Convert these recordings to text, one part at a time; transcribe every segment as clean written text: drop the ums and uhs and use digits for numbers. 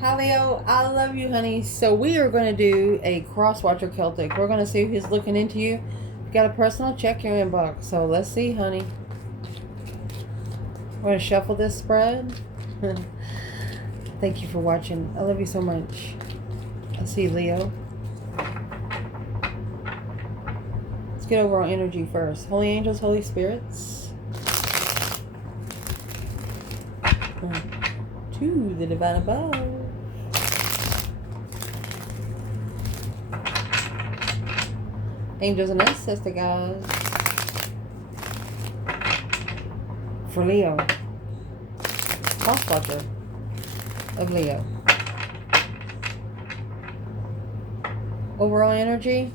Hi Leo, I love you, honey. So we are going to do a Crosswatcher Celtic. We're going to see who's looking into you. You got a personal check your inbox. So let's see, honey. We're going to shuffle this spread. Thank you for watching. I love you so much. Let's see, Leo. Let's get overall energy first. Holy angels, holy spirits. To the divine above. Angels and Ancestor, guys. For Leo. Crosswatcher of Leo. Overall energy.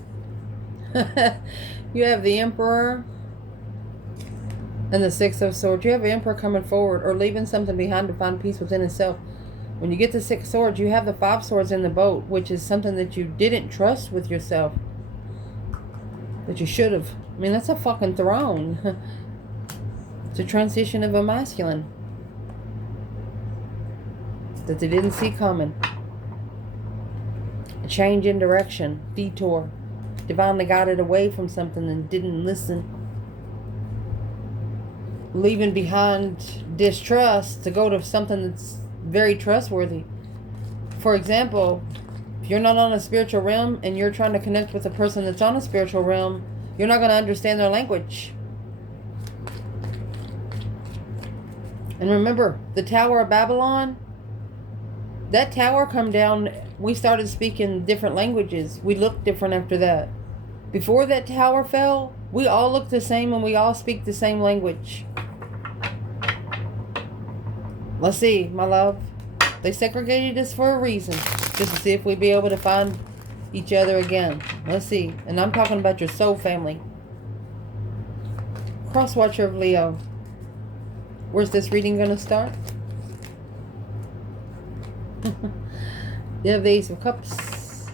You have the Emperor and the Six of Swords. You have the Emperor coming forward or leaving something behind to find peace within itself. When you get the Six Swords, you have the Five Swords in the boat, which is something that you didn't trust with yourself. That you should have. I mean, that's a fucking throne. It's a transition of a masculine. That they didn't see coming. A change in direction. Detour. Divinely guided away from something and didn't listen. Leaving behind distrust to go to something that's very trustworthy. For example, if you're not on a spiritual realm and you're trying to connect with a person that's on a spiritual realm, you're not going to understand their language. And remember, the Tower of Babylon, that tower come down, we started speaking different languages. We looked different after that. Before that tower fell, we all look the same and we all speak the same language. Let's see, my love. They segregated us for a reason. Just to see if we'd be able to find each other again. Let's see. And I'm talking about your soul family. Crosswatcher of Leo. Where's this reading going to start? You have the Ace of Cups.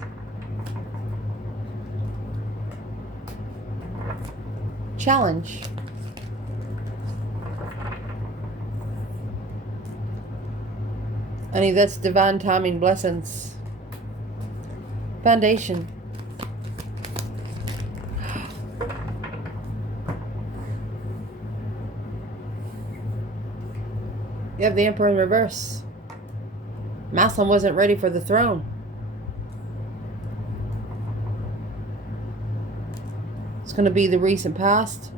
Challenge. Honey, that's divine timing, blessings. Foundation. You have the Emperor in reverse. Maslin wasn't ready for the throne. It's going to be the recent past.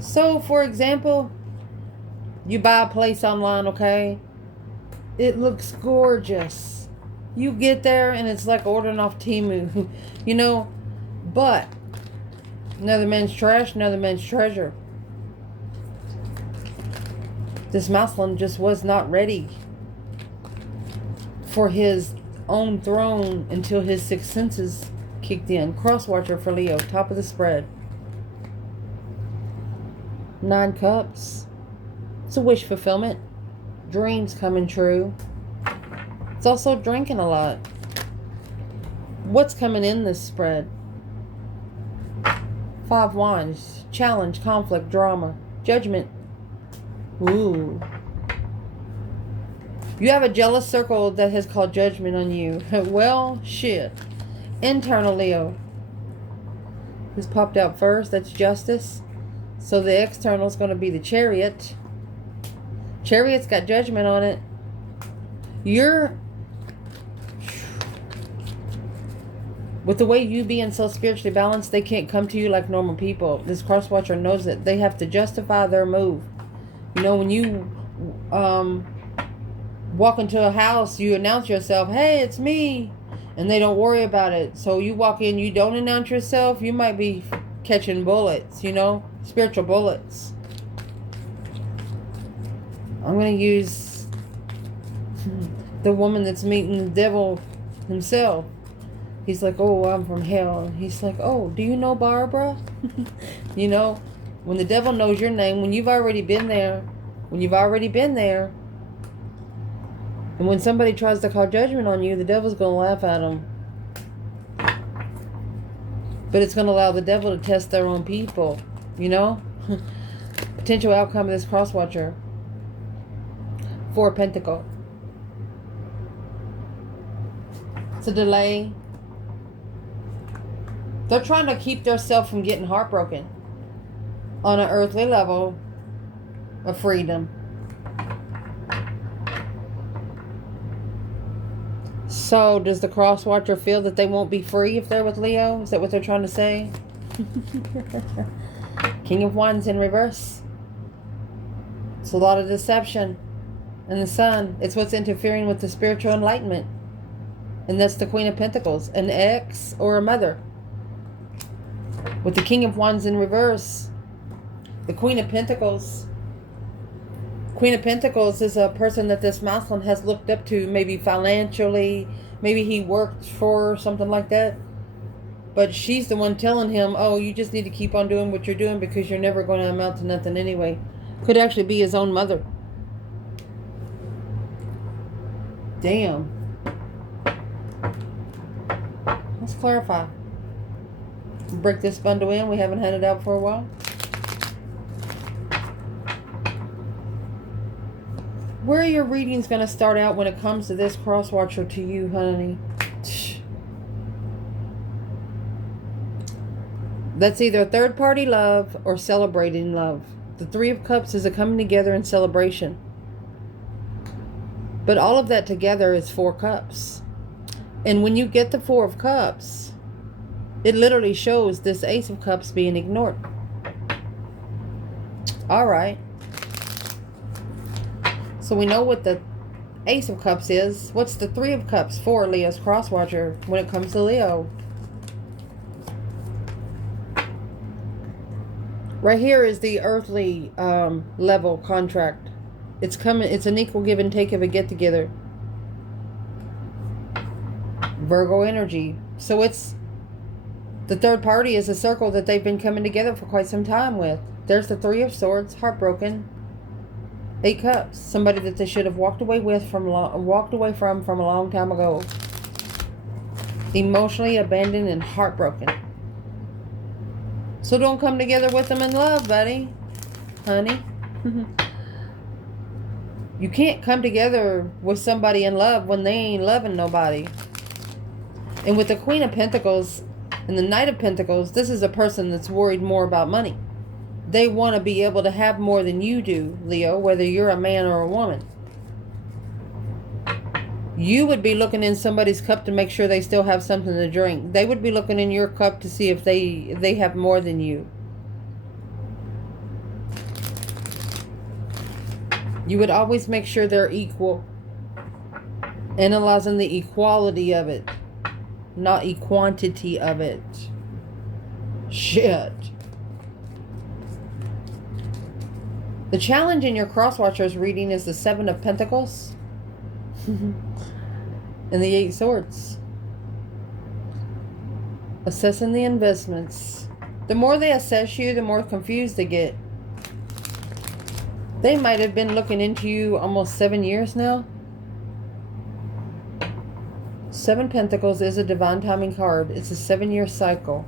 So, for example, you buy a place online, okay? It looks gorgeous. You get there and it's like ordering off Temu. You know, but another man's trash, another man's treasure. This Maslin just was not ready for his own throne until his sixth senses kicked in. Crosswatcher for Leo, top of the spread. 9 cups. It's a wish fulfillment. Dreams coming true. It's also drinking a lot. What's coming in this spread? 5 wands. Challenge, conflict, drama, judgment. Ooh. You have a jealous circle that has called judgment on you. Well, shit. Internal Leo. Who's popped out first? That's justice. So the external is going to be the Chariot. Chariot's got judgment on it. You're... With the way you being so spiritually balanced, they can't come to you like normal people. This Crosswatcher knows that they have to justify their move. You know, when you walk into a house, you announce yourself, hey, it's me. And they don't worry about it. So you walk in, you don't announce yourself, you might be catching bullets, you know, spiritual bullets. I'm going to use the woman that's meeting the devil himself. He's like, oh, I'm from hell. And he's like, oh, do you know Barbara? You know, when the devil knows your name, when you've already been there, and when somebody tries to call judgment on you, the devil's going to laugh at them. But it's going to allow the devil to test their own people, you know? Potential outcome of this Crosswatcher. 4 of Pentacles. It's a delay. They're trying to keep themselves from getting heartbroken on an earthly level of freedom. So, does the Crosswatcher feel that they won't be free if they're with Leo? Is that what they're trying to say? King of Wands in reverse. It's a lot of deception. And the Sun, it's what's interfering with the spiritual enlightenment. And that's the Queen of Pentacles, an ex or a mother. With the King of Wands in reverse, the Queen of Pentacles. Queen of Pentacles is a person that this masculine has looked up to, maybe financially, maybe he worked for, something like that. But she's the one telling him, oh, you just need to keep on doing what you're doing because you're never going to amount to nothing anyway. Could actually be his own mother. Damn. Let's clarify. Break this bundle in. We haven't had it out for a while. Where are your readings going to start out when it comes to this Crosswatcher to you, honey? That's either third-party love or celebrating love. The Three of Cups is a coming together in celebration. But all of that together is 4 cups. And when you get the 4 of Cups, it literally shows this Ace of Cups being ignored. All right. So we know what the Ace of Cups is. What's the 3 of Cups for Leo's Crosswatcher when it comes to Leo? Right here is the earthly level contract. It's coming. It's an equal give and take of a get together. Virgo energy. So it's the third party is a circle that they've been coming together for quite some time with. There's the 3 of Swords, heartbroken. 8 Cups, somebody that they should have walked away from a long time ago. Emotionally abandoned and heartbroken. So don't come together with them in love, buddy. Honey. You can't come together with somebody in love when they ain't loving nobody. And with the Queen of Pentacles and the Knight of Pentacles, this is a person that's worried more about money. They want to be able to have more than you do, Leo, whether you're a man or a woman. You would be looking in somebody's cup to make sure they still have something to drink. They would be looking in your cup to see if they have more than you. You would always make sure they're equal. Analyzing the equality of it, not equantity of it. Shit. The challenge in your Crosswatcher's reading is the 7 of Pentacles and the 8 Swords. Assessing the investments. The more they assess you, the more confused they get. They might have been looking into you almost 7 years now. 7 Pentacles is a divine timing card. It's a 7-year cycle.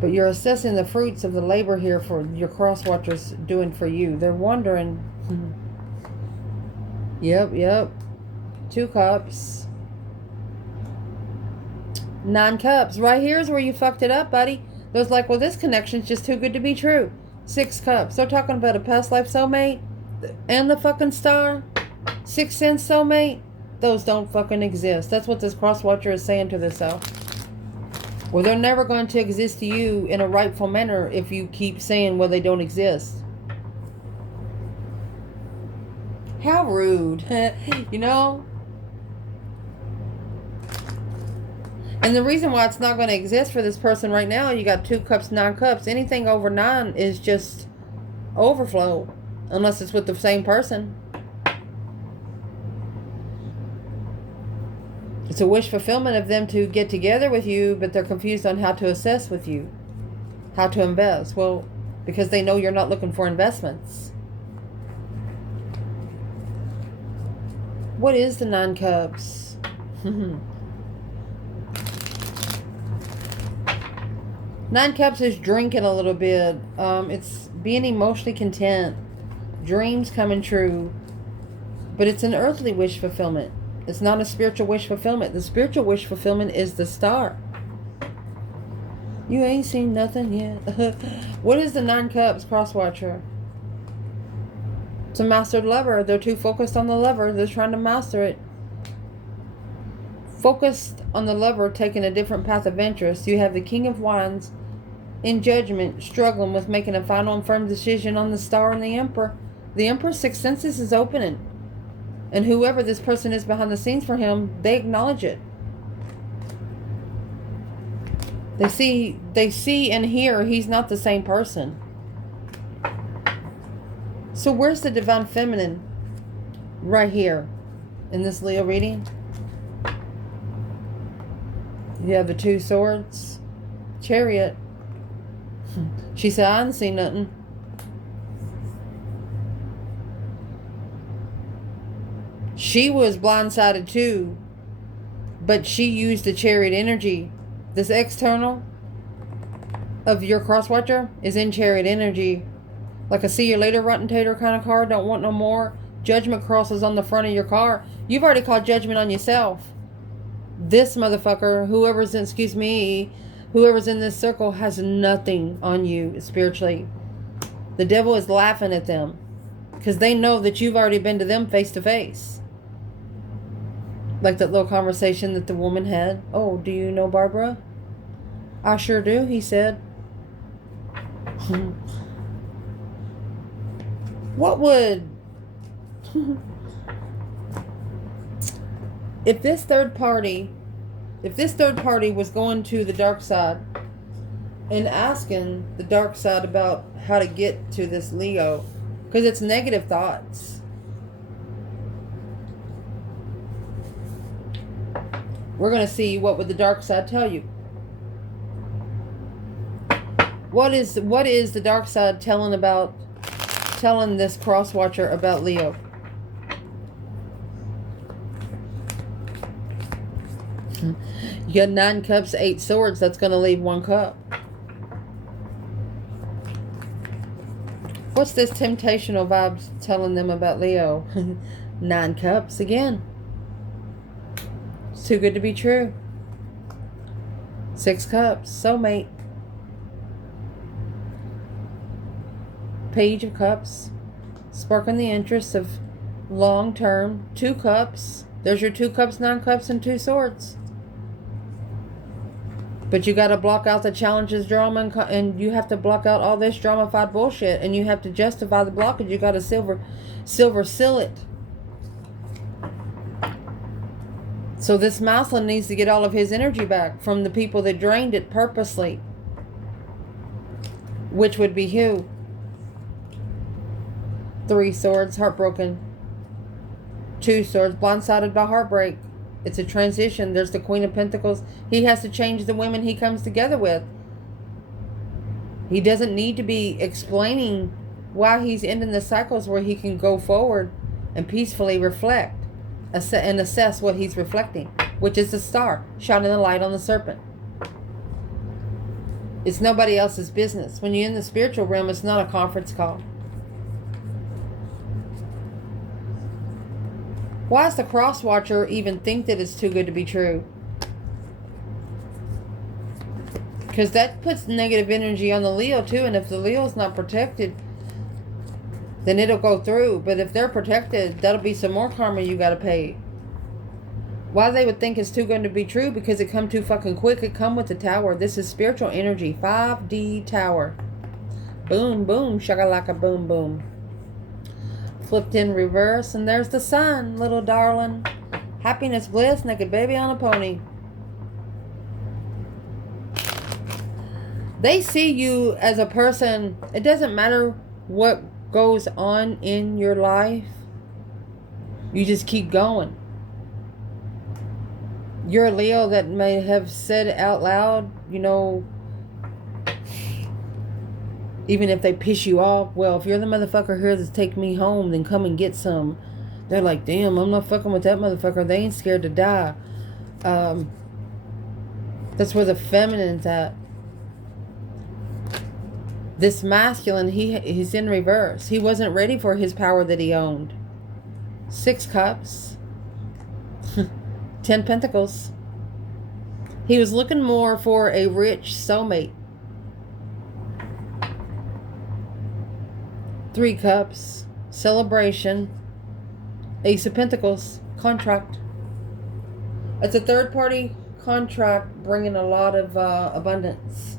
But you're assessing the fruits of the labor here for your Crosswatchers doing for you. They're wondering. Yep. 2 Cups. 9 Cups. Right here is where you fucked it up, buddy. It was like, well, this connection's just too good to be true. 6 Cups. They're talking about a past life soulmate and the fucking star. 6th sense soulmate. Those don't fucking exist. That's what this Crosswatcher is saying to themselves. Well, they're never going to exist to you in a rightful manner if you keep saying, well, they don't exist. How rude. You know? And the reason why it's not going to exist for this person right now, you got 2 Cups, 9 Cups. Anything over 9 is just overflow. Unless it's with the same person. It's a wish fulfillment of them to get together with you, but they're confused on how to assess with you. How to invest. Well, because they know you're not looking for investments. What is the 9 Cups? 9 Cups is drinking a little bit. It's being emotionally content. Dreams coming true. But it's an earthly wish fulfillment. It's not a spiritual wish fulfillment. The spiritual wish fulfillment is the star. You ain't seen nothing yet. What is the 9 Cups, Crosswatcher? It's a mastered lover. They're too focused on the lover. They're trying to master it. Focused on the lover, taking a different path of interest. You have the King of Wands in judgment, struggling with making a final and firm decision on the star and the Emperor. The Emperor's sixth senses is opening. And whoever this person is behind the scenes for him, they acknowledge it. They see and hear he's not the same person. So where's the divine feminine? Right here in this Leo reading. You have the 2 Swords, Chariot. She said, I didn't see nothing. She was blindsided too, but she used the Chariot energy. This external of your Crosswatcher is in Chariot energy. Like a see you later rotten tater kind of car. Don't want no more. Judgment crosses on the front of your car. You've already called judgment on yourself. This motherfucker, whoever's in this circle has nothing on you spiritually. The devil is laughing at them because they know that you've already been to them face to face. Like that little conversation that the woman had. Oh, do you know Barbara? I sure do, he said. What would... If this third party was going to the dark side and asking the dark side about how to get to this Leo, because it's negative thoughts. We're going to see what would the dark side tell you. What is the dark side telling this Crosswatcher about Leo? You got 9 Cups, 8 Swords. That's going to leave 1 cup. What's this temptational vibes telling them about Leo? 9 Cups again. It's too good to be true. 6 Cups, soulmate. Page of Cups, sparking the interest of long term. 2 Cups. There's your 2 Cups, 9 Cups, and 2 Swords. But you got to block out the challenges, drama, and you have to block out all this drama-fied bullshit, and you have to justify the blockage. You got to silver seal it. So this masculine needs to get all of his energy back from the people that drained it purposely. Which would be who? 3 Swords, heartbroken. 2 Swords, blindsided by heartbreak. It's a transition. There's the Queen of Pentacles. He has to change the women he comes together with. He doesn't need to be explaining why he's ending the cycles, where he can go forward and peacefully reflect and assess what he's reflecting, which is the star shining the light on the serpent. It's nobody else's business. When you're in the spiritual realm, it's not a conference call. Why does the Crosswatcher even think that it's too good to be true? Because that puts negative energy on the Leo too. And if the Leo's not protected, then it'll go through. But if they're protected, that'll be some more karma you got to pay. Why they would think it's too good to be true? Because it come too fucking quick. It come with the Tower. This is spiritual energy. 5D Tower. Boom, boom, shakalaka, boom, boom. Flipped in reverse, and there's the Sun, little darling. Happiness, bliss, naked baby on a pony. They see you as a person. It doesn't matter what goes on in your life. You just keep going. You're a Leo that may have said out loud, you know, even if they piss you off, well, if you're the motherfucker here that's take me home, then come and get some. They're like, damn, I'm not fucking with that motherfucker. They ain't scared to die. That's where the feminine's at. This masculine, he's in reverse. He wasn't ready for his power that he owned. 6 Cups. 10 Pentacles. He was looking more for a rich soulmate. 3 Cups. Celebration. Ace of Pentacles. Contract. It's a third-party contract bringing a lot of abundance.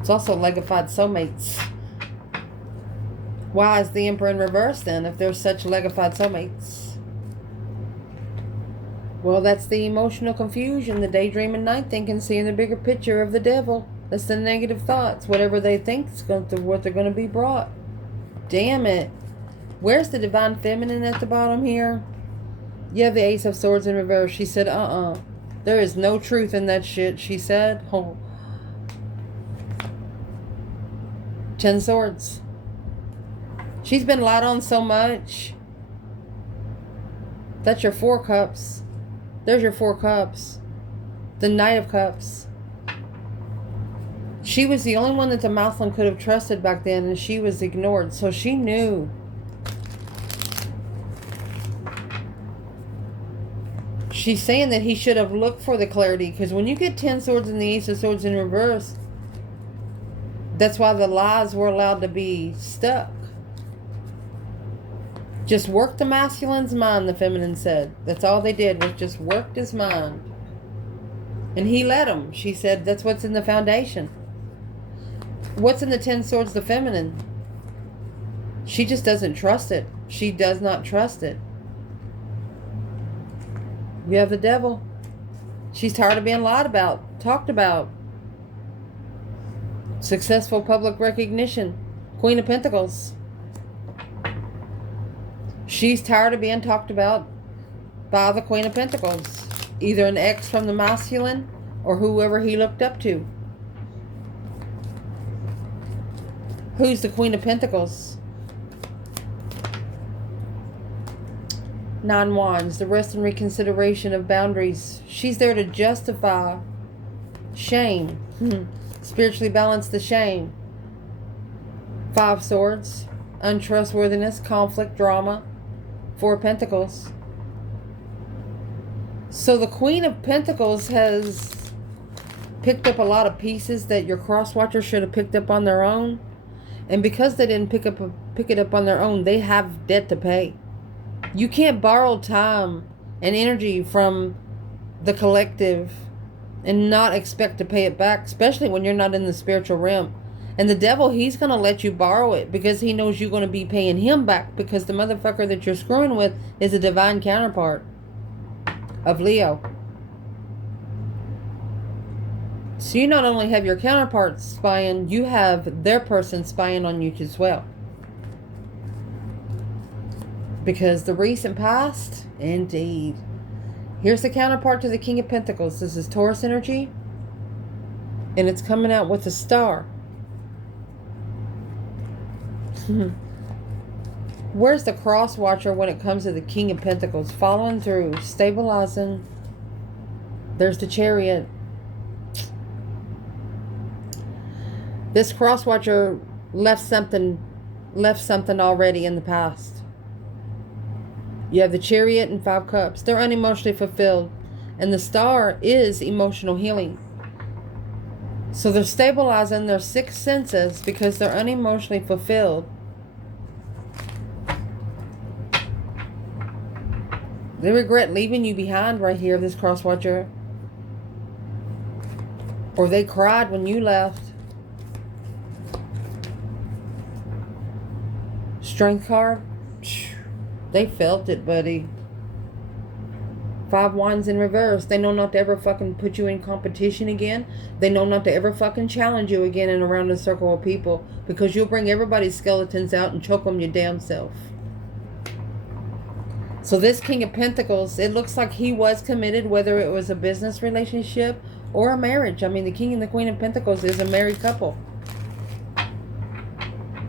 It's also legified soulmates. Why is the Emperor in reverse then if there's such legified soulmates? Well, that's the emotional confusion, the daydreaming, night thinking, seeing the bigger picture of the devil. That's the negative thoughts. Whatever they think is what they're going to be brought. Damn it. Where's the Divine Feminine at the bottom here? You have the Ace of Swords in reverse. She said, there is no truth in that shit, she said. Oh. 10 Swords. She's been lied on so much. That's your 4 Cups. There's your 4 Cups. The Knight of Cups. She was the only one that the Mothman could have trusted back then, and she was ignored. So she knew. She's saying that he should have looked for the clarity, because when you get 10 Swords and the Ace of Swords in reverse, that's why the lies were allowed to be stuck. Just work the masculine's mind, the feminine said. That's all they did, was just worked his mind. And he let him. She said that's what's in the foundation. What's in the 10 Swords, the feminine? She just doesn't trust it. She does not trust it. You have the Devil. She's tired of being lied about, talked about. Successful public recognition. Queen of Pentacles. She's tired of being talked about by the Queen of Pentacles. Either an ex from the masculine or whoever he looked up to. Who's the Queen of Pentacles? 9 Wands. The rest and reconsideration of boundaries. She's there to justify shame. Spiritually balance the shame. 5 Swords. Untrustworthiness, conflict, drama. 4 Pentacles. So the Queen of Pentacles has picked up a lot of pieces that your Crosswatcher should have picked up on their own. And because they didn't pick it up on their own, they have debt to pay. You can't borrow time and energy from the collective and not expect to pay it back, especially when you're not in the spiritual realm. And the devil, he's going to let you borrow it because he knows you're going to be paying him back, because the motherfucker that you're screwing with is a divine counterpart of Leo. So you not only have your counterparts spying, you have their person spying on you as well. Because the recent past, indeed. Here's the counterpart to the King of Pentacles. This is Taurus energy. And it's coming out with a star. Where's the Crosswatcher when it comes to the King of Pentacles? Following through, stabilizing. There's the Chariot. This Crosswatcher left something already in the past. You have the Chariot and 5 Cups. They're unemotionally fulfilled. And the star is emotional healing. So they're stabilizing their 6 senses because they're unemotionally fulfilled. They regret leaving you behind right here, this Crosswatcher. Or they cried when you left. Strength card. They felt it, buddy. 5 Wands in reverse. They know not to ever fucking put you in competition again. They know not to ever fucking challenge you again and around a circle of people, because you'll bring everybody's skeletons out and choke them your damn self. So this King of Pentacles, it looks like he was committed, whether it was a business relationship or a marriage. I mean, the King and the Queen of Pentacles is a married couple.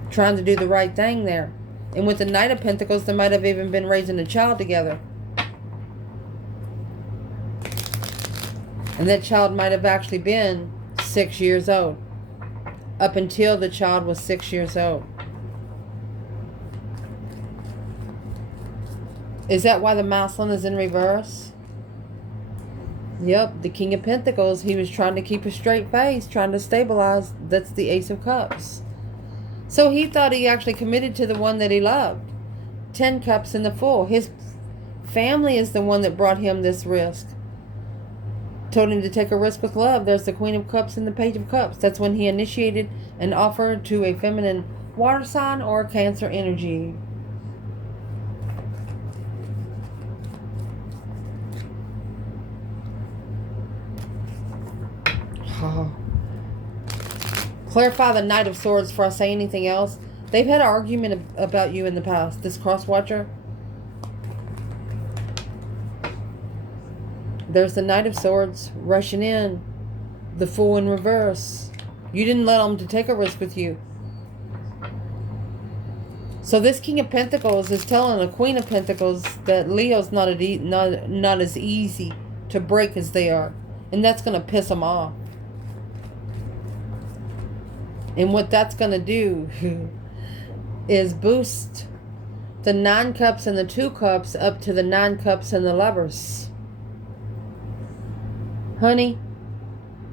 Trying to do the right thing there. And with the Knight of Pentacles, they might have even been raising a child together. And that child might have actually been 6 years old. Up until the child was 6 years old. Is that why the Maslin is in reverse? Yep, the King of Pentacles. He was trying to keep a straight face, trying to stabilize. That's the Ace of Cups. So he thought he actually committed to the one that he loved. 10 Cups in the Fool. His family is the one that brought him this risk. Told him to take a risk with love. There's the Queen of Cups and the Page of Cups. That's when he initiated an offer to a feminine water sign or Cancer energy. Oh. Clarify the Knight of Swords before I say anything else. They've had an argument about you in the past. This Crosswatcher. There's the Knight of Swords rushing in. The Fool in reverse. You didn't let them to take a risk with you. So this King of Pentacles is telling the Queen of Pentacles that Leo's not as easy to break as they are. And that's going to piss them off. And what that's going to do is boost the 9 Cups and the 2 Cups up to the 9 Cups and the Lovers. Honey,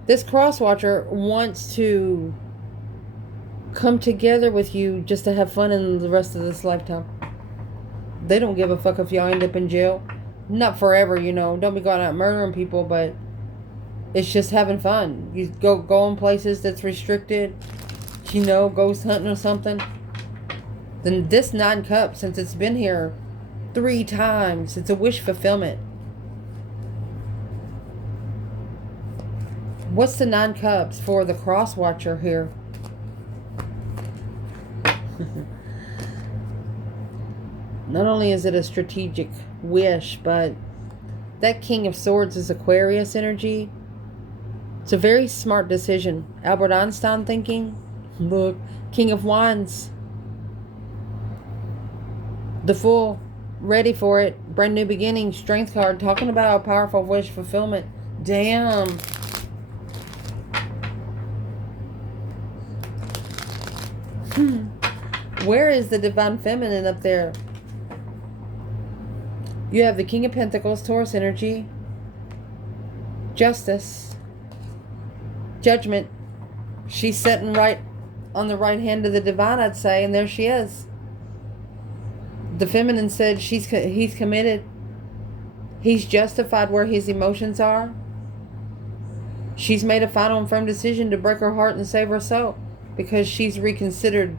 this Crosswatcher wants to come together with you just to have fun in the rest of this lifetime. They don't give a fuck if y'all end up in jail. Not forever, you know. Don't be going out murdering people, but it's just having fun. You go in places that's restricted. You know, ghost hunting or something. Then this 9 Cups, since it's been here 3 times, it's a wish fulfillment. What's the 9 Cups for the Crosswatcher here? Not only is it a strategic wish, but that King of Swords is Aquarius energy. It's a very smart decision. Albert Einstein thinking. Look, King of Wands. The Fool. Ready for it. Brand new beginning. Strength card. Talking about a powerful wish fulfillment. Damn. Where is the Divine Feminine up there? You have the King of Pentacles, Taurus energy. Justice. Judgment. She's sitting right on the right hand of the Divine, I'd say, and there she is. The Feminine said he's committed. He's justified where his emotions are. She's made a final and firm decision to break her heart and save her soul because she's reconsidered.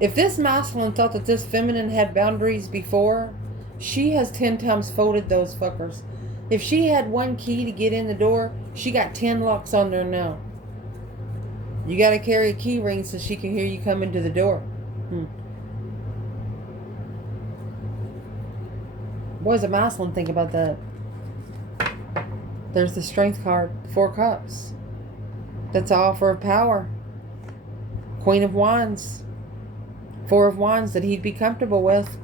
If this masculine thought that this feminine had boundaries before, she has 10 times folded those fuckers. If she had 1 key to get in the door, she got 10 locks on there now. You got to carry a key ring so she can hear you come into the door. What does a masculine think about that? There's the Strength card, 4 Cups. That's an offer of power. Queen of Wands. 4 of Wands that he'd be comfortable with.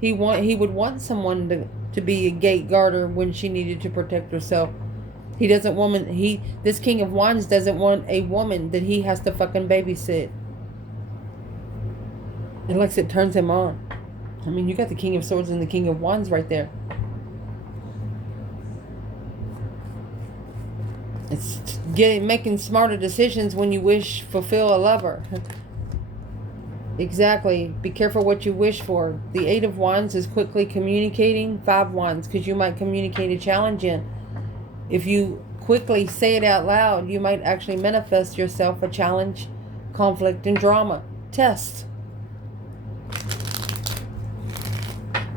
He would want someone to be a gate guarder when she needed to protect herself. This King of Wands doesn't want a woman that he has to fucking babysit. Unless it turns him on. I mean, you got the King of Swords and the King of Wands right there. It's making smarter decisions when you fulfill a lover. Exactly. Be careful what you wish for. The 8 of Wands is quickly communicating. 5 Wands, because you might communicate a challenge in. If you quickly say it out loud, you might actually manifest yourself a challenge, conflict, and drama. Test.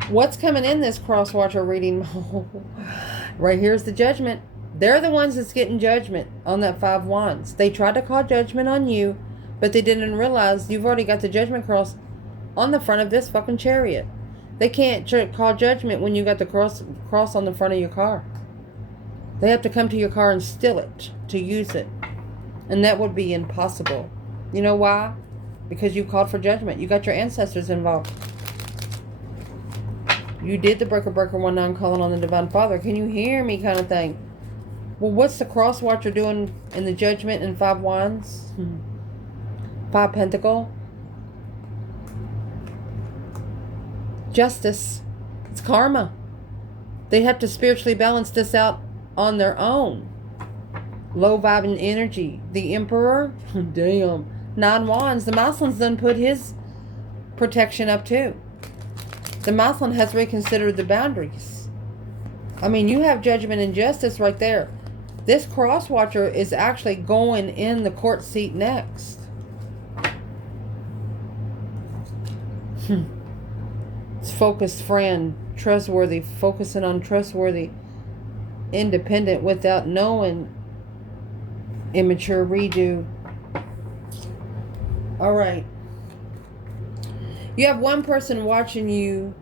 What's coming in this Crosswatcher reading? Right here's the Judgment. They're the ones that's getting judgment on that 5 Wands. They tried to call judgment on you, but they didn't realize you've already got the Judgment cross on the front of this fucking chariot. They can't call judgment when you got the cross on the front of your car. They have to come to your car and steal it to use it. And that would be impossible. You know why? Because you called for judgment. You got your ancestors involved. You did the breaker 19 calling on the Divine Father. Can you hear me kind of thing? Well, what's the Crosswatcher doing in the Judgment and 5 Wands? 5 Pentacle. Justice. It's karma. They have to spiritually balance this out on their own. Low vibing energy. The Emperor. Damn. 9 Wands. The Mouslin's done put his protection up too. The Mousling has reconsidered the boundaries. I mean, you have judgment and justice right there. This Crosswatcher is actually going in the court seat next. It's focused friend. Trustworthy. Focusing on trustworthy. Independent without knowing. Immature redo. Alright. You have one person watching you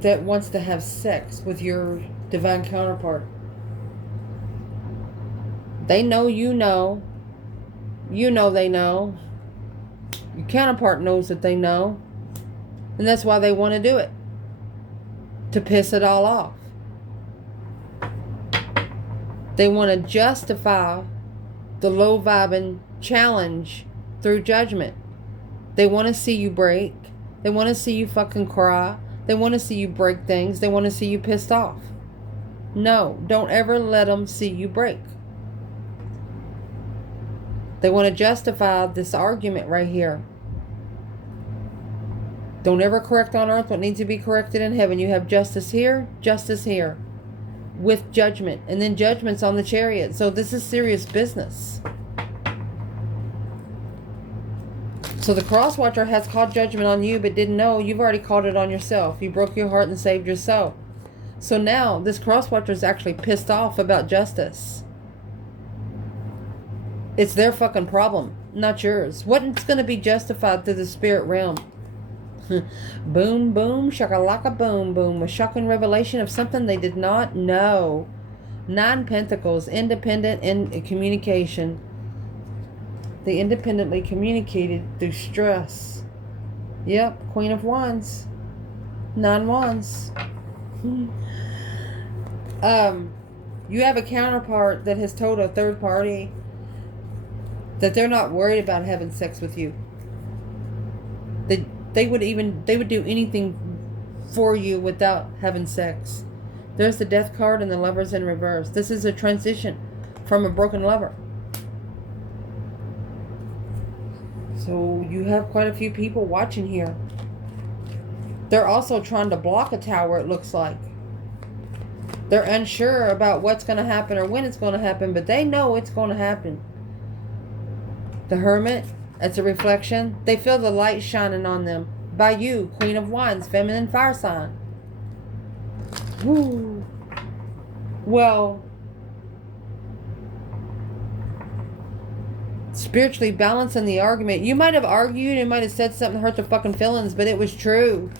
that wants to have sex with your divine counterpart. They know you know. You know they know. Your counterpart knows that they know. And that's why they want to do it. To piss it all off. They want to justify the low vibing challenge through judgment. They want to see you break. They want to see you fucking cry. They want to see you break things. They want to see you pissed off. No, don't ever let them see you break. They want to justify this argument right here. Don't ever correct on earth what needs to be corrected in heaven. You have justice here, with judgment. And then judgment's on the Chariot. So this is serious business. So the Crosswatcher has called judgment on you but didn't know. You've already called it on yourself. You broke your heart and saved your soul. So now this Crosswatcher is actually pissed off about justice. It's their fucking problem, not yours. What's going to be justified through the spirit realm? Boom, boom, shakalaka, boom, boom. A shocking revelation of something they did not know. 9 Pentacles, independent in communication. They independently communicated through stress. Yep, Queen of Wands. 9 Wands. You have a counterpart that has told a third party that they're not worried about having sex with you. They would do anything for you without having sex. There's the Death card and the Lover's in reverse. This is a transition from a broken lover. So you have quite a few people watching here. They're also trying to block a tower, it looks like. They're unsure about what's going to happen or when it's going to happen, but they know it's going to happen. The Hermit, it's a reflection. They feel the light shining on them. By you, Queen of Wands, feminine fire sign. Woo. Well, spiritually balancing the argument. You might have argued, you might have said something that hurt their fucking feelings, but it was true.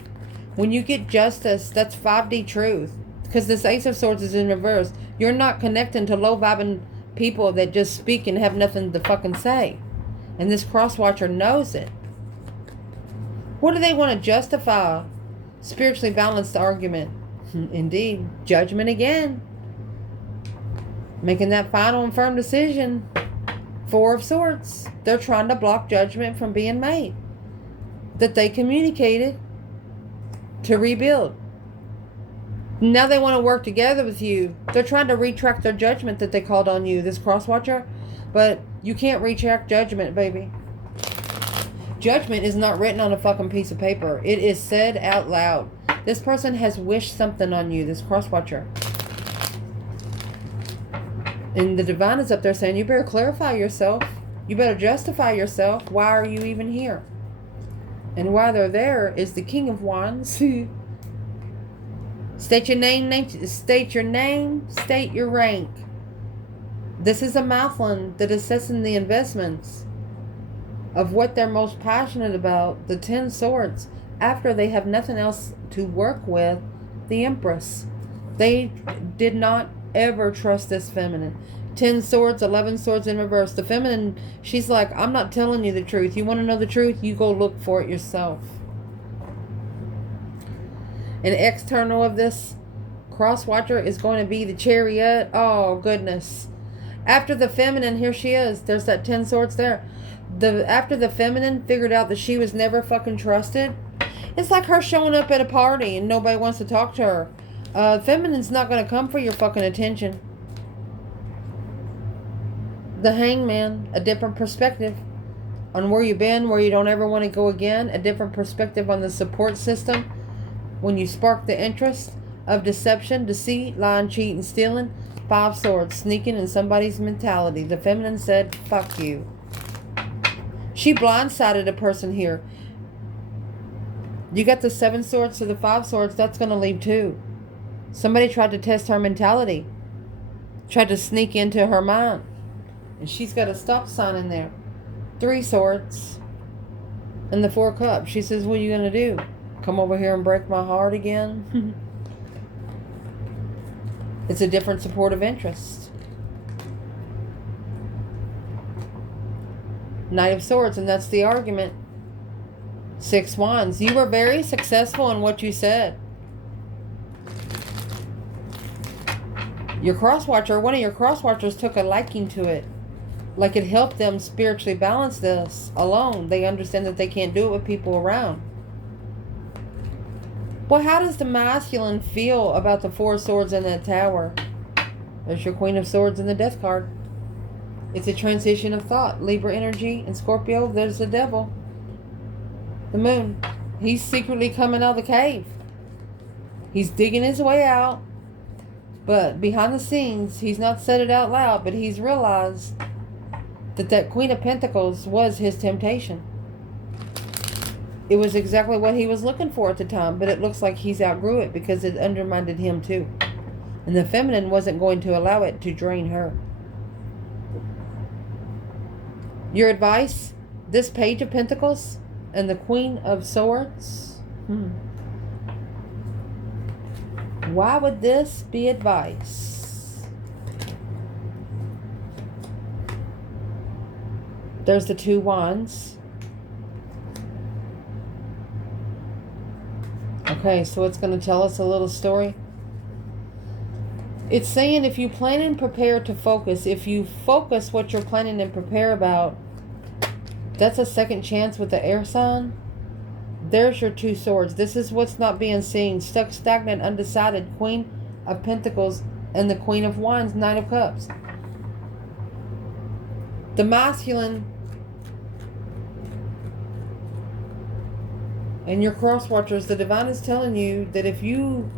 When you get justice, that's 5D truth. Because this Ace of Swords is in reverse. You're not connecting to low vibing people that just speak and have nothing to fucking say. And this Crosswatcher knows it. What do they want to justify? Spiritually balanced argument. Indeed. Judgment again. Making that final and firm decision. 4 of Swords. They're trying to block judgment from being made. That they communicated to rebuild. Now they want to work together with you. They're trying to retract their judgment that they called on you, this Crosswatcher. But you can't retract judgment, baby. Judgment is not written on a fucking piece of paper. It is said out loud. This person has wished something on you, this Crosswatcher. And the Divine is up there saying, you better clarify yourself. You better justify yourself. Why are you even here? And why they're there is the King of Wands. State your name, state your name, state your rank. This is a Mouthlin that is assessing the investments of what they're most passionate about, the 10 Swords, after they have nothing else to work with, the Empress. They did not ever trust this feminine. 10 Swords, 11 Swords in reverse. The feminine, she's like, I'm not telling you the truth. You want to know the truth? You go look for it yourself. An external of this Crosswatcher is going to be the Chariot. Oh, goodness. After the feminine, here she is. There's that 10 Swords there. After the feminine figured out that she was never fucking trusted, It's like her showing up at a party and nobody wants to talk to her. Feminine's not going to come for your fucking attention. The Hangman, a different perspective on where you've been, where you don't ever want to go again. A different perspective on the support system. When you spark the interest of deception, deceit, lying, cheating, stealing. 5 swords, sneaking in somebody's mentality. The Feminine said, fuck you. She blindsided a person here. You got the 7 swords to the 5 swords, that's going to leave too. Somebody tried to test her mentality. Tried to sneak into her mind. And she's got a stop sign in there. 3 swords. And the 4 cups. She says, what are you going to do? Come over here and break my heart again? It's a different supportive interest. Knight of Swords, and that's the argument. 6 wands. You were very successful in what you said. Your Crosswatcher, one of your Crosswatchers took a liking to it. Like it helped them spiritually balance this alone. They understand that they can't do it with people around. Well, how does the masculine feel about the 4 swords in that tower? There's your Queen of Swords in the Death card. It's a transition of thought. Libra energy and Scorpio, there's the devil. The moon. He's secretly coming out of the cave. He's digging his way out. But behind the scenes, he's not said it out loud, but he's realized that that Queen of Pentacles was his temptation. It was exactly what he was looking for at the time, but it looks like he's outgrew it because it undermined him too. And the Feminine wasn't going to allow it to drain her. Your advice, this Page of Pentacles and the Queen of Swords. Why would this be advice? There's the 2 wands. Okay, so it's going to tell us a little story. It's saying if you plan and prepare to focus, if you focus what you're planning and prepare about, that's a second chance with the air sign. There's your 2 swords. This is what's not being seen. Stuck, stagnant, undecided. Queen of Pentacles and the Queen of Wands, Knight of Cups. The masculine and your Crosswatchers, the divine is telling you that if you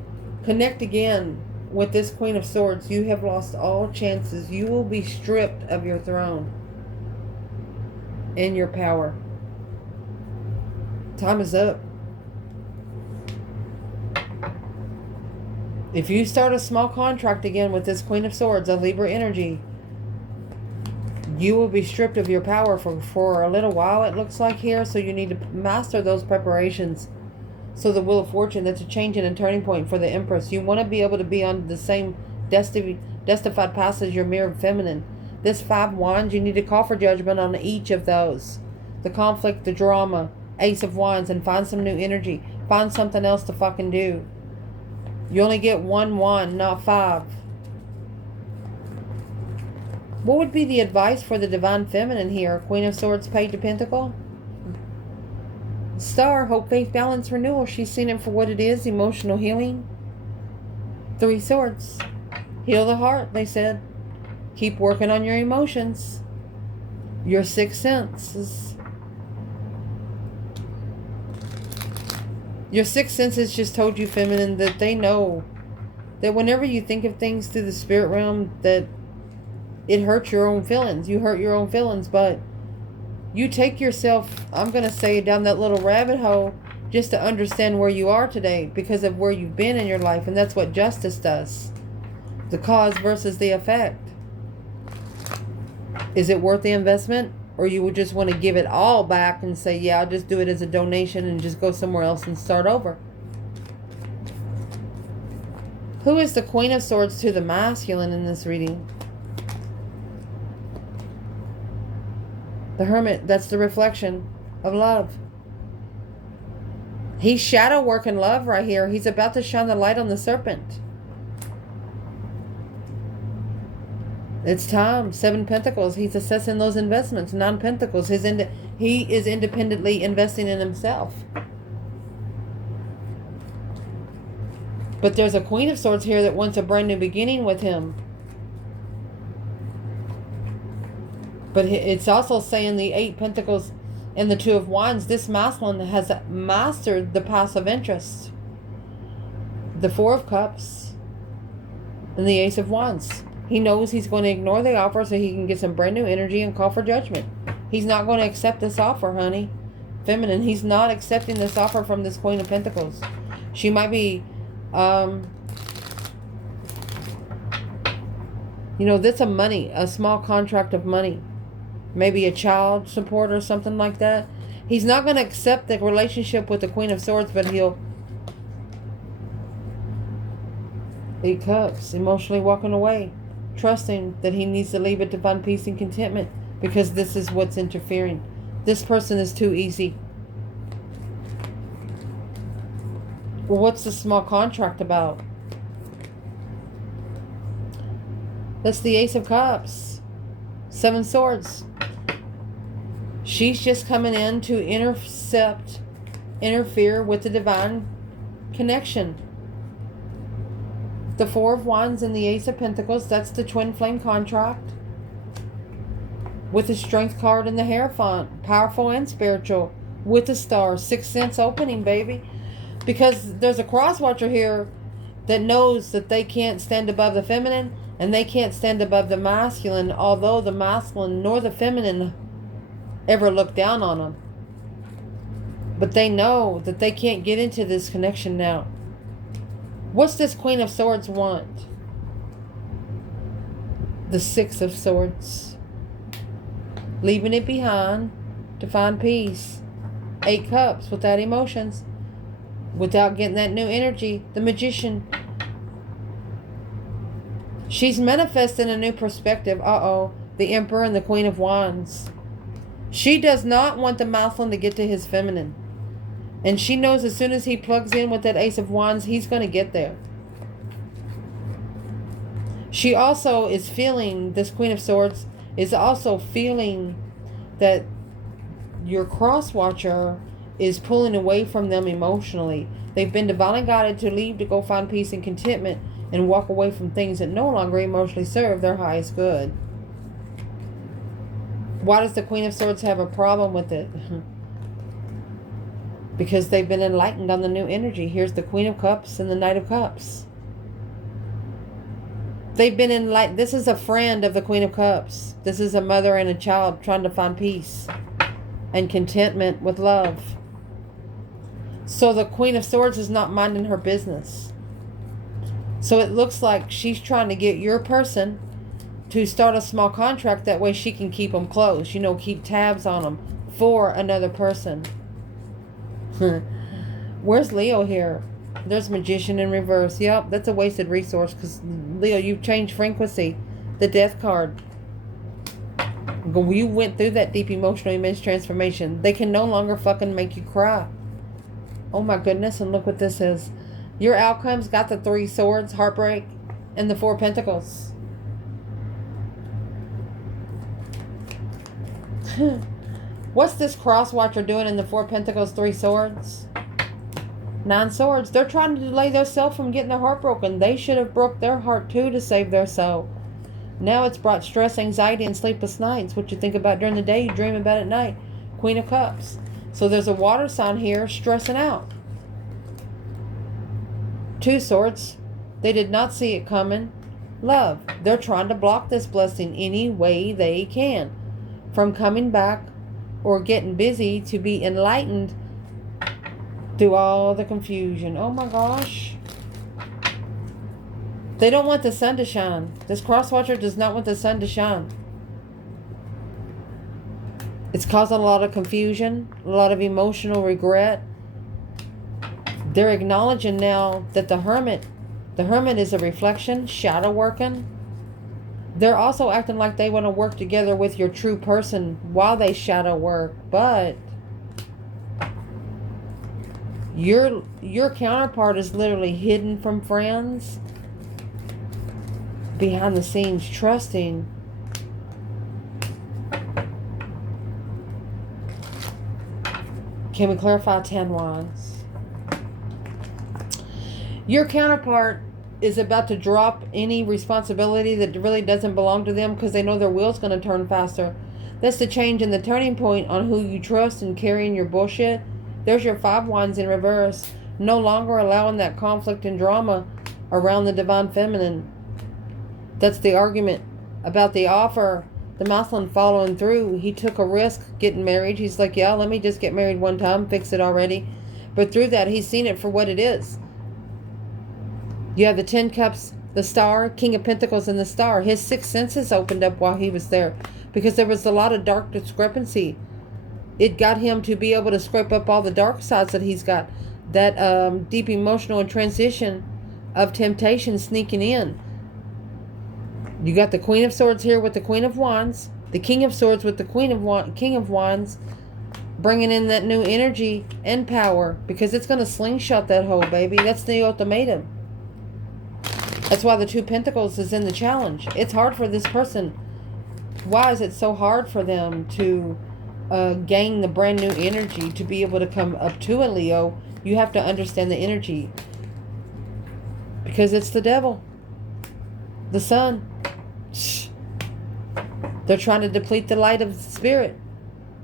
connect again with this Queen of Swords, you have lost all chances. You will be stripped of your throne and your power. Time is up. If you start a small contract again with this Queen of Swords, a Libra energy, you will be stripped of your power for a little while, it looks like here. So you need to master those preparations. So the Wheel of Fortune, that's a change and a turning point for the Empress. You want to be able to be on the same justified path as your mirrored feminine. This 5 wands, you need to call for judgment on each of those. The conflict, the drama, Ace of Wands, and find some new energy. Find something else to fucking do. You only get 1 wand, not 5. What would be the advice for the Divine Feminine here? Queen of Swords, Page of Pentacle. Star, hope, faith, balance, renewal. She's seen it for what it is, emotional healing. 3 swords. Heal the heart, they said. Keep working on your emotions. Your 6th senses. Your 6th senses just told you, feminine, that they know that whenever you think of things through the spirit realm, that it hurts your own feelings. You hurt your own feelings, but you take yourself, I'm going to say, down that little rabbit hole just to understand where you are today because of where you've been in your life. And that's what justice does. The cause versus the effect. Is it worth the investment? Or you would just want to give it all back and say, yeah, I'll just do it as a donation and just go somewhere else and start over. Who is the Queen of Swords to the masculine in this reading? The Hermit, that's the reflection of love. He's shadow working love right here. He's about to shine the light on the serpent. It's time. 7 Pentacles. He's assessing those investments. 9 Pentacles. He is independently investing in himself. But there's a Queen of Swords here that wants a brand new beginning with him. But it's also saying the 8 Pentacles and the 2 of Wands. This masculine has mastered the passive interest. The 4 of Cups and the Ace of Wands. He knows he's going to ignore the offer so he can get some brand new energy and call for judgment. He's not going to accept this offer, honey. Feminine, he's not accepting this offer from this Queen of Pentacles. She might be, that's a money, a small contract of money. Maybe a child support or something like that. He's not going to accept the relationship with the Queen of Swords, but he'll... 8 Cups, emotionally walking away, trusting that he needs to leave it to find peace and contentment, because this is what's interfering. This person is too easy. Well, what's the small contract about? That's the Ace of Cups. 7 Swords. She's just coming in to interfere with the divine connection. The 4 of Wands and the Ace of Pentacles, that's the twin flame contract. With the Strength card and the Hierophant, powerful and spiritual. With the Star, 6th sense opening, baby. Because there's a Crosswatcher here that knows that they can't stand above the feminine and they can't stand above the masculine, although the masculine nor the feminine ever look down on them. But they know that they can't get into this connection now. What's this Queen of Swords want? The 6 of Swords. Leaving it behind to find peace. 8 Cups, without emotions. Without getting that new energy. The Magician. She's manifesting a new perspective. The Emperor and the Queen of Wands. She does not want the masculine to get to his feminine. And she knows as soon as he plugs in with that Ace of Wands, he's going to get there. She also is feeling, this Queen of Swords is also feeling that your Crosswatcher is pulling away from them emotionally. They've been divinely guided to leave to go find peace and contentment and walk away from things that no longer emotionally serve their highest good. Why does the Queen of Swords have a problem with it? Because they've been enlightened on the new energy. Here's the Queen of Cups and the Knight of Cups. They've been enlightened. This is a friend of the Queen of Cups. This is a mother and a child trying to find peace and contentment with love. So the Queen of Swords is not minding her business. So it looks like she's trying to get your person to start a small contract. That way she can keep them close. Keep tabs on them for another person. Where's Leo here? There's Magician in reverse. Yep, that's a wasted resource because, Leo, you've changed frequency. The Death card. You went through that deep emotional image transformation. They can no longer fucking make you cry. Oh my goodness, and look what this is. Your outcome's got the 3 Swords, heartbreak, and the 4 Pentacles. What's this Crosswatcher doing in the 4 Pentacles, 3 Swords? 9 Swords. They're trying to delay themselves from getting their heart broken. They should have broke their heart too to save their soul. Now it's brought stress, anxiety, and sleepless nights. What you think about during the day, you dream about at night. Queen of Cups. So there's a water sign here stressing out. 2 Swords. They did not see it coming. Love. They're trying to block this blessing any way they can from coming back or getting busy to be enlightened through all the confusion. Oh my gosh. They don't want the sun to shine. This Crosswatcher does not want the sun to shine. It's causing a lot of confusion, a lot of emotional regret. They're acknowledging now that the Hermit is a reflection, shadow working. They're also acting like they want to work together with your true person while they shadow work, but your counterpart is literally hidden from friends, behind the scenes, trusting. Can we clarify 10 Wands? Your counterpart is about to drop any responsibility that really doesn't belong to them because they know their wheel's going to turn faster. That's the change in the turning point on who you trust and carrying your bullshit. There's your 5 wands in reverse. No longer allowing that conflict and drama around the divine feminine. That's the argument about the offer. The masculine following through. He took a risk getting married. He's like, yeah, let me just get married one time, fix it already. But through that, he's seen it for what it is. You have the 10 cups, the star, King of Pentacles, and the star. His 6 senses opened up while he was there because there was a lot of dark discrepancy. It got him to be able to scrape up all the dark sides that he's got. That deep emotional transition of temptation sneaking in. You got the Queen of Swords here with the Queen of Wands. The King of Swords with the King of Wands. Bringing in that new energy and power. Because it's going to slingshot that hole, baby. That's the ultimatum. That's why the 2 Pentacles is in the challenge. It's hard for this person. Why is it so hard for them to gain the brand new energy to be able to come up to a Leo? You have to understand the energy. Because it's the devil. The sun. They're trying to deplete the light of the spirit.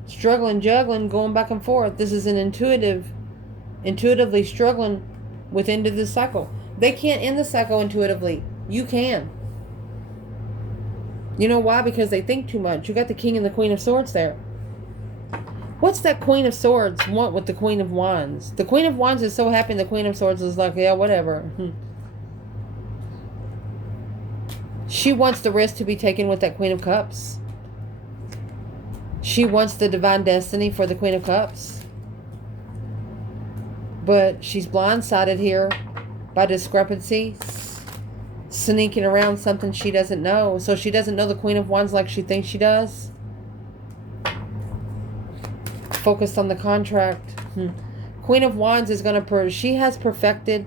Struggling, juggling, going back and forth. This is an intuitively struggling with into the cycle. They can't end the cycle intuitively. You can. You know why? Because they think too much. You got the King and the Queen of Swords there. What's that Queen of Swords want with the Queen of Wands? The Queen of Wands is so happy, and the Queen of Swords is like, yeah, whatever. She wants the risk to be taken with that Queen of Cups. She wants the divine destiny for the Queen of Cups. But she's blindsided here by discrepancy, sneaking around something she doesn't know. So she doesn't know the Queen of Wands like she thinks she does. Focused on the contract. Queen of Wands is going to, she has perfected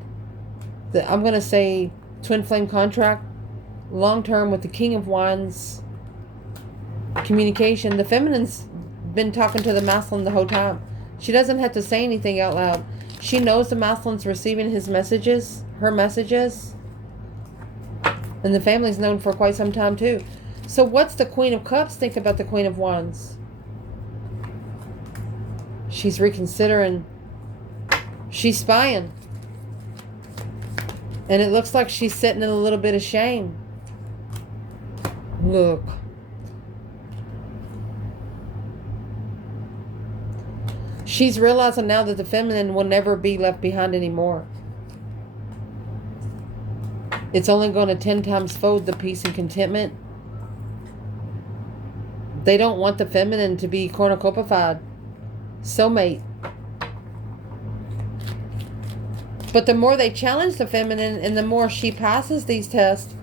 the, I'm going to say, twin flame contract. Long term with the King of Wands. Communication. The feminine's been talking to the masculine the whole time. She doesn't have to say anything out loud. She knows the masculine's receiving his messages, her messages. And the family's known for quite some time too. So what's the Queen of Cups think about the Queen of Wands? She's reconsidering. She's spying. And it looks like she's sitting in a little bit of shame. Look. She's realizing now that the feminine will never be left behind anymore. It's only going to 10 times fold the peace and contentment. They don't want the feminine to be cornucopified. Soulmate. But the more they challenge the feminine and the more she passes these tests,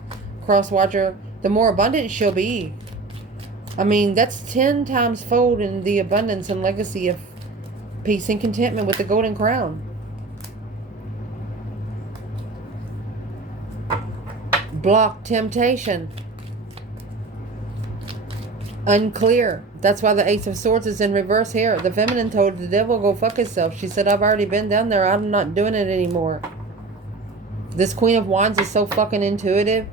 Crosswatcher, the more abundant she'll be. I mean, that's 10 times fold in the abundance and legacy of peace and contentment with the golden crown. Block temptation. Unclear. That's why the Ace of Swords is in reverse here. The feminine told the devil go fuck himself. She said, I've already been down there. I'm not doing it anymore. This Queen of Wands is so fucking intuitive.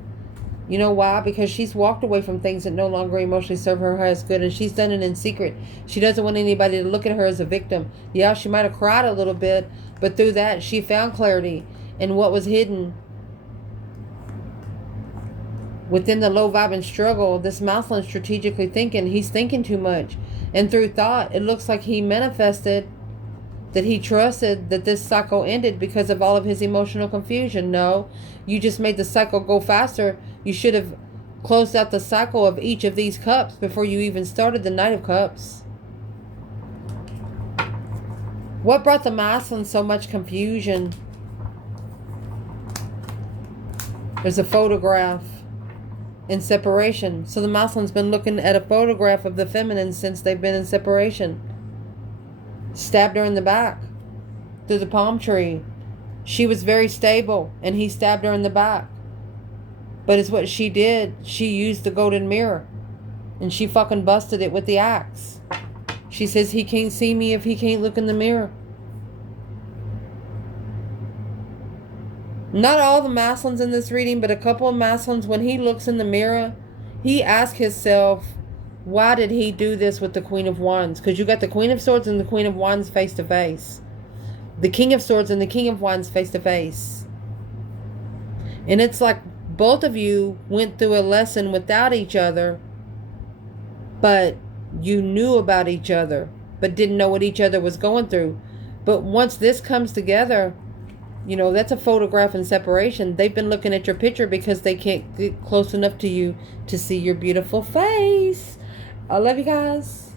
You know why? Because she's walked away from things that no longer emotionally serve her highest good, and she's done it in secret. She doesn't want anybody to look at her as a victim. Yeah, she might have cried a little bit, but through that, she found clarity in what was hidden within the low vibe and struggle. This masculine strategically thinking, he's thinking too much. And through thought, it looks like he manifested that he trusted that this cycle ended because of all of his emotional confusion. No, you just made the cycle go faster. You should have closed out the cycle of each of these cups before you even started the Knight of Cups. What brought the masculine so much confusion? There's a photograph in separation. So the masculine's been looking at a photograph of the feminine since they've been in separation. Stabbed her in the back through the palm tree. She was very stable and he stabbed her in the back. But it's what she did. She used the golden mirror and she fucking busted it with the axe. She says he can't see me if he can't look in the mirror. Not all the masculines in this reading, but a couple of masculines, when he looks in the mirror, he asks himself, why did he do this with the Queen of Wands? Because you got the Queen of Swords and the Queen of Wands face to face. The King of Swords and the King of Wands face to face. And it's like both of you went through a lesson without each other, but you knew about each other, but didn't know what each other was going through. But once this comes together, you know, that's a photograph in separation. They've been looking at your picture because they can't get close enough to you to see your beautiful face. I love you guys.